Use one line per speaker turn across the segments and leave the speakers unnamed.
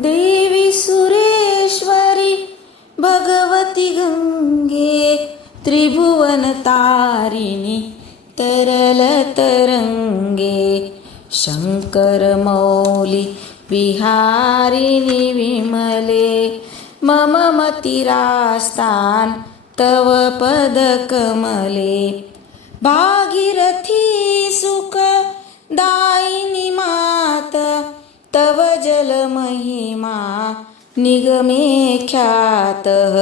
देवी सुरेश्वरी भगवती गंगे त्रिभुवन त्रिभुवनतारिणी तरलतरङ्गे शङ्करमौलि विहारिणि विमले मम मतिरास्तान तव पदकमले भागीरथी सुख महिमा निगमे ख्यातः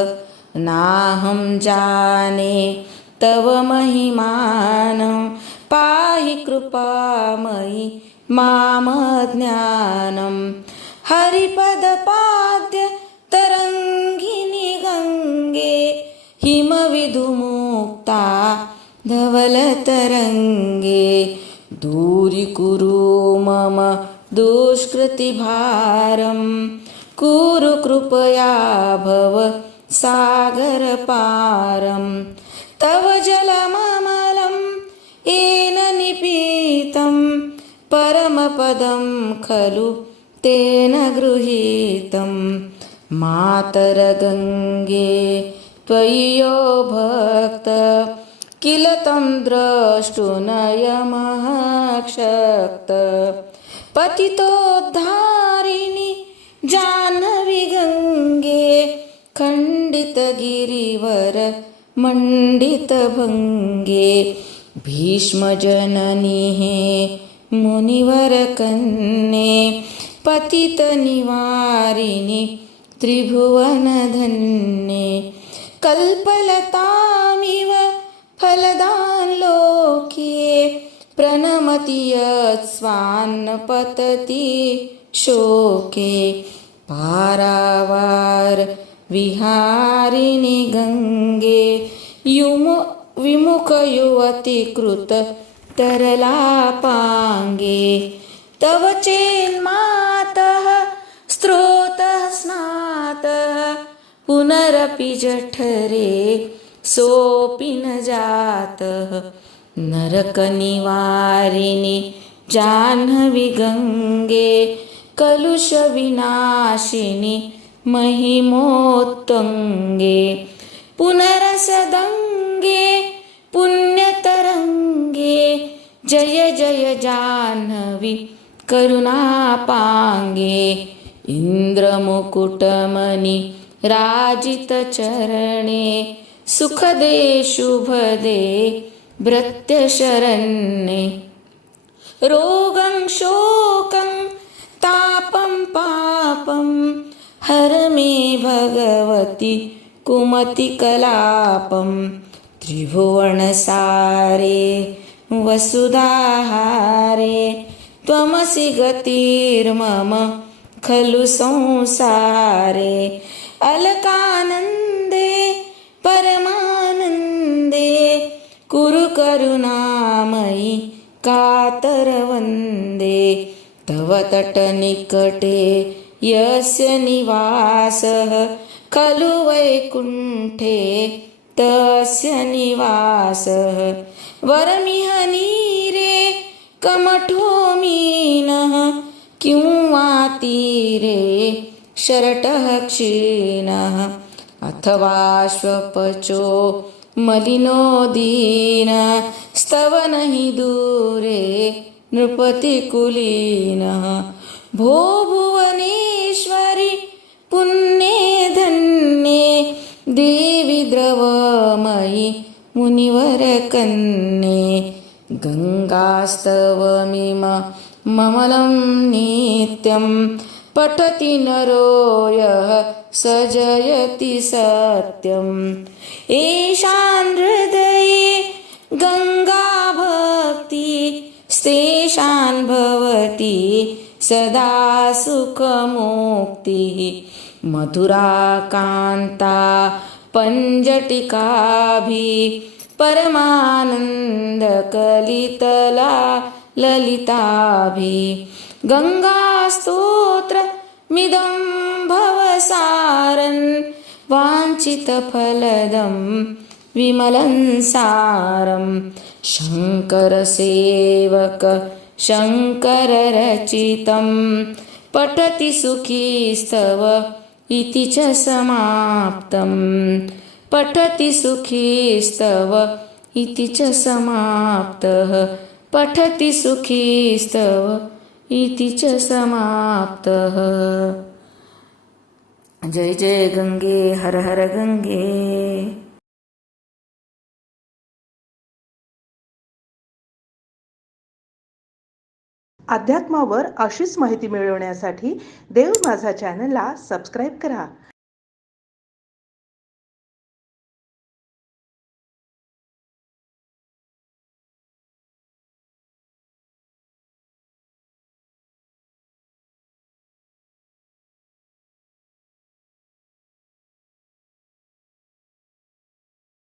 नाहं जाने तव महिमान पाहि कृपामयि माम हरिपद पाद्य तरङ्गिनि गङ्गे हिमविधुमुक्ता दूरी कुरु मम दुष्कृतिभारं कुरु कृपया भव सागरपारं तव जलममलं येन निपीतं परमपदं खलु तेन गृहीतं मातरगङ्गे त्वय्यो भक्त किल तं शक्त पतितोद्धारिणी जानवी गंगे खण्डितगिरिवर मण्डितभङ्गे भीष्मजननी हे मुनिवरकन्ये पतितनिवारिणि त्रिभुवनधन्ये कल्पलतामिव फलदाल्लोक्ये प्रणमतीय स्वान्न पतति शोके पारावार विहारी गंगे, युमु कृत तरलापाङ्गे तव चेन्मातः स्रोतः स्नातः पुनरपि जठरे सोऽपि न जातः नरकनिवारिणि गंगे कलुष विनाशिनी महिमोत्तङ्गे पुनरसदंगे पुण्यतरंगे जय जय जाह्नवि करुणापाङ्गे राजित राजितचरणे सुखदे शुभदे भृत्यशरण्ये रोगं शोकं तापं पापं हर मे भगवति कुमतिकलापं त्रिभुवनसारे वसुधाहारे त्वमसि गतिर्मम खलु संसारे अलकानन्द कातरवन्दे तव तटनिकटे यस्य निवासः खलु वैकुण्ठे तस्य निवासः वरमिह नीरे कमठो मीनः किं शरटः क्षीणः अथवा मलिनो दीना स्तव नही दूरे नृपतिकुलीनः भो भुवनेश्वरी पुण्ये धन्ये देवि द्रवमयि गंगास्तव गङ्गास्तवमिम ममलं नित्यम् पठति नरो सजयति स जयति सत्यम् येषां हृदये गङ्गाभक्ति स्तेषां भवति सदा सुखमुक्तिः मधुराकान्ता पञ्जटिकाभिः परमानन्दकलितला ललिताभिः गङ्गा मिदं भवसारन् वाञ्छितफलदं विमलं सारं शङ्करसेवकशङ्कर रचितम् पठति सुखी स्तव इति च समाप्तं पठति सुखी स्तव इति च समाप्तः पठति सुखी स्तव इति च समाप्त जय जय गंगे हर हर गंगे अध्यात्मावर अशीच माहिती मिळवण्यासाठी देव माझा चॅनलला सबस्क्राईब करा